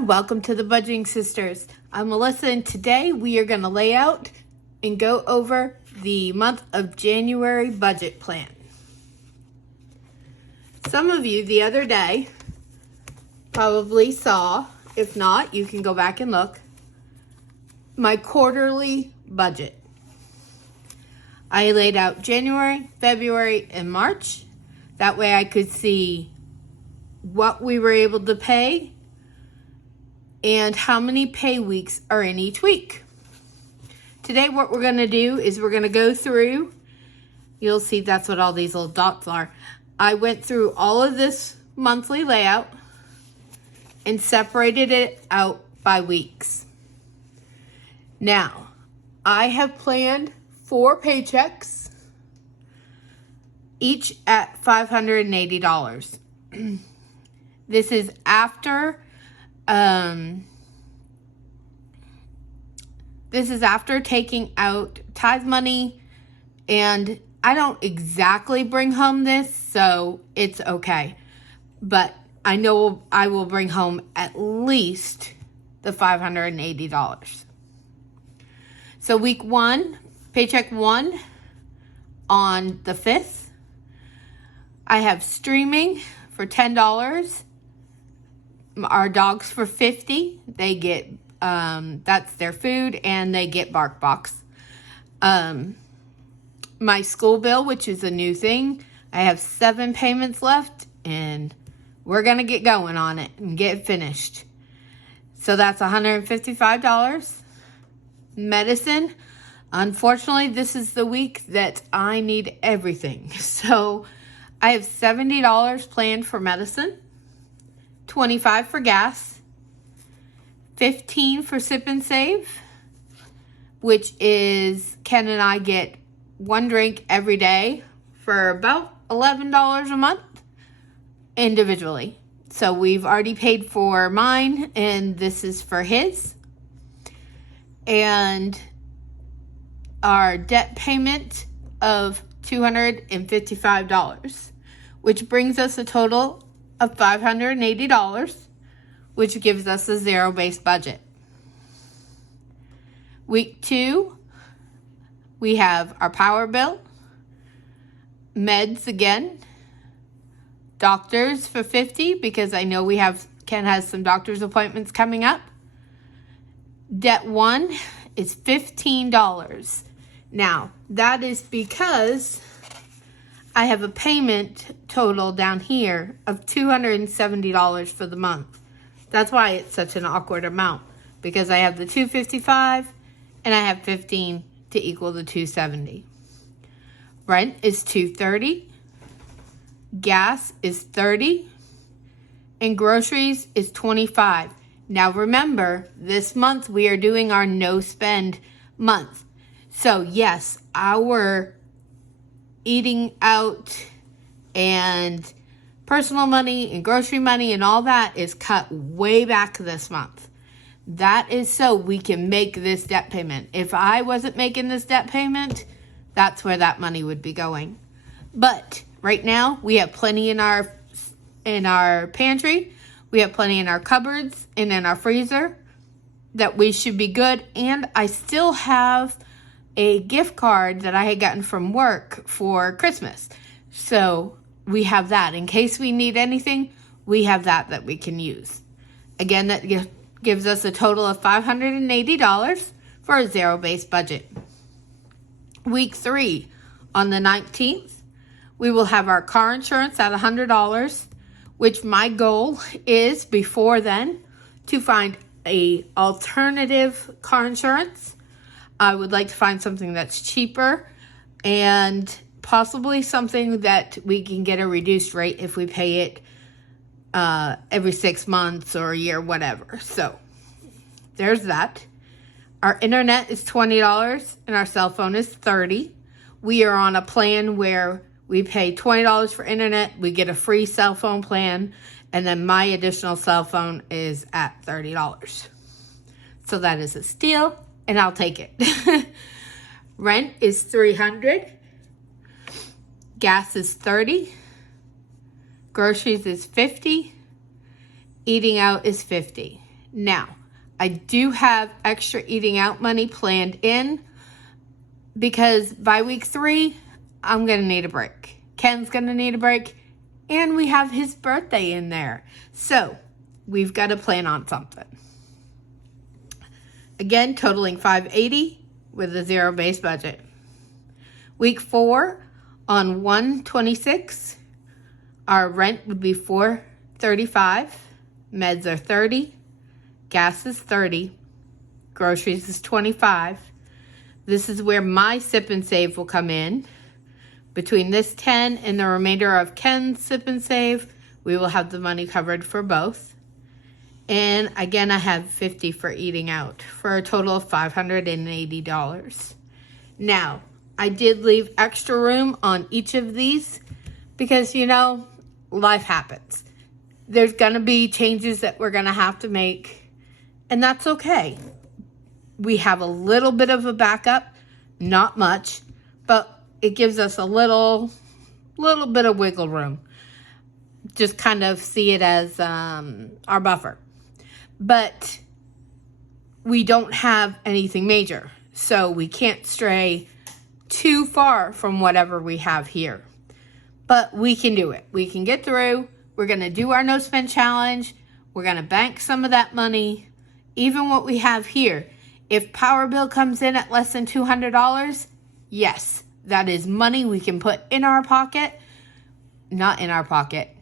everyone, welcome to the Budgeting Sisters. I'm Melissa and today we are going to lay out and go over the month of January budget plan. Some of you the other day probably saw, if not, you can go back and look, my quarterly budget. I laid out January, February, and March. That way I could see what we were able to pay and how many pay weeks are in each week. Today what we're going to do is we're going to go through, you'll see that's what all these little dots are. I went through all of this monthly layout and separated it out by weeks. Now, I have planned 4 paychecks, each at $580. This is after taking out tithe money, and I don't exactly bring home this, so it's okay. But I know I will bring home at least the $580. So week 1, paycheck 1 on the 5th, I have streaming for $10. Our dogs for $50. They get that's their food, and they get BarkBox. My school bill, which is a new thing, I have 7 payments left, and we're gonna get going on it and get finished. So that's $155. Medicine, unfortunately, this is the week that I need everything. So I have $70 planned for medicine, $25 for gas, $15 for Sip and Save, which is Ken and I get 1 drink every day for about $11 a month individually. So we've already paid for mine, and this is for his. And our debt payment of $255, which brings us a total of $580, which gives us a zero-based budget. Week 2, we have our power bill, meds again, doctors for $50 because I know Ken has some doctor's appointments coming up. Debt 1 is $15. Now, that is because I have a payment total down here of $270 for the month. That's why it's such an awkward amount, because I have the $255 and I have $15 to equal the $270. Rent is $230. Gas is $30. And groceries is $25. Now remember, this month we are doing our no spend month. So yes, our eating out and personal money and grocery money and all that is cut way back this month. That is so we can make this debt payment. If I wasn't making this debt payment, that's where that money would be going. But right now we have plenty in our pantry. We have plenty in our cupboards and in our freezer that we should be good. And I still have a gift card that I had gotten from work for Christmas. So we have that. In case we need anything, we have that we can use. Again, that gives us a total of $580 for a zero-based budget. Week 3, on the 19th, we will have our car insurance at $100, which my goal is before then to find a alternative car insurance. I would like to find something that's cheaper and possibly something that we can get a reduced rate if we pay it every 6 months or a year, whatever. So there's that. Our internet is $20 and our cell phone is $30. We are on a plan where we pay $20 for internet, we get a free cell phone plan, and then my additional cell phone is at $30. So that is a steal, and I'll take it. Rent is $300. Gas is $30. Groceries is $50. Eating out is $50. Now, I do have extra eating out money planned in because by week 3, I'm going to need a break. Ken's going to need a break, and we have his birthday in there. So, we've got to plan on something. Again, totaling $580 with a zero-based budget. Week 4, on 1/26, our rent would be $435, meds are $30, gas is $30, groceries is $25. This is where my sip and save will come in. Between this $10 and the remainder of Ken's sip and save, we will have the money covered for both. And again, I have $50 for eating out for a total of $580. Now, I did leave extra room on each of these because, you know, life happens. There's going to be changes that we're going to have to make, and that's okay. We have a little bit of a backup, not much, but it gives us a little bit of wiggle room. Just kind of see it as our buffer. But we don't have anything major, so we can't stray too far from whatever we have here. But we can do it. We can get through. We're going to do our no spend challenge. We're going to bank some of that money. Even what we have here. If power bill comes in at less than $200, yes, that is money we can put in our pocket. Not in our pocket,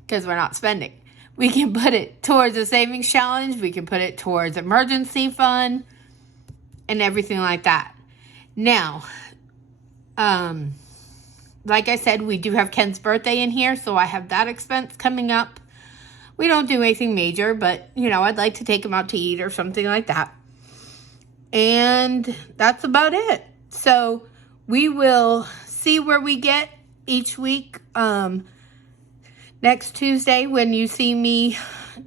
because we're not spending. We can put it towards a savings challenge. We can put it towards emergency fund and everything like that. Now, like I said, we do have Ken's birthday in here, so I have that expense coming up. We don't do anything major, but, you know, I'd like to take him out to eat or something like that. And that's about it. So we will see where we get each week. Next Tuesday, when you see me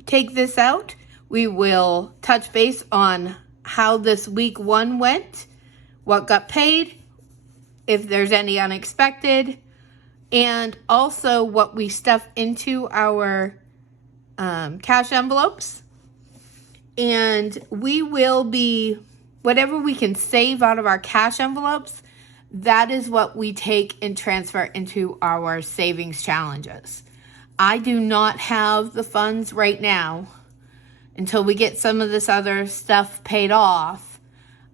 take this out, we will touch base on how this week 1 went, what got paid, if there's any unexpected, and also what we stuff into our cash envelopes. And we will be, whatever we can save out of our cash envelopes, that is what we take and transfer into our savings challenges. I do not have the funds right now until we get some of this other stuff paid off.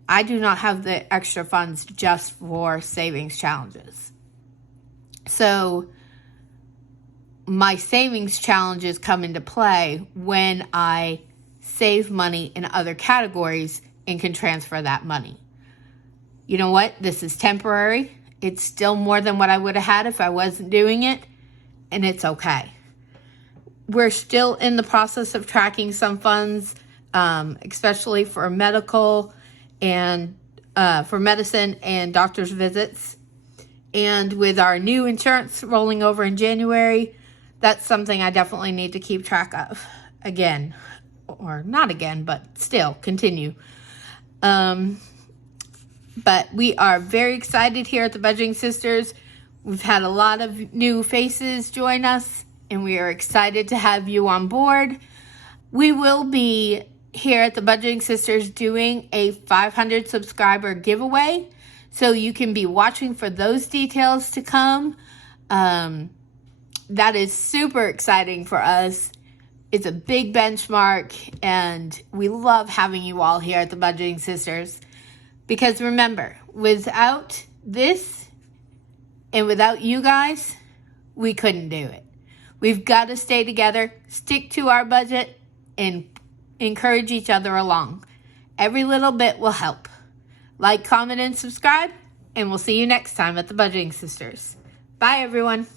I do not have the extra funds just for savings challenges. So my savings challenges come into play when I save money in other categories and can transfer that money. You know what? This is temporary. It's still more than what I would have had if I wasn't doing it, and it's okay. We're still in the process of tracking some funds, especially for medical and for medicine and doctor's visits. And with our new insurance rolling over in January, that's something I definitely need to keep track of again. Or not again, but still continue. But we are very excited here at the Budgeting Sisters. We've had a lot of new faces join us, and we are excited to have you on board. We will be here at the Budgeting Sisters doing a 500 subscriber giveaway, so you can be watching for those details to come. That is super exciting for us. It's a big benchmark, and we love having you all here at the Budgeting Sisters. Because remember, without this and without you guys, we couldn't do it. We've got to stay together, stick to our budget, and encourage each other along. Every little bit will help. Like, comment, and subscribe, and we'll see you next time at the Budgeting Sisters. Bye, everyone.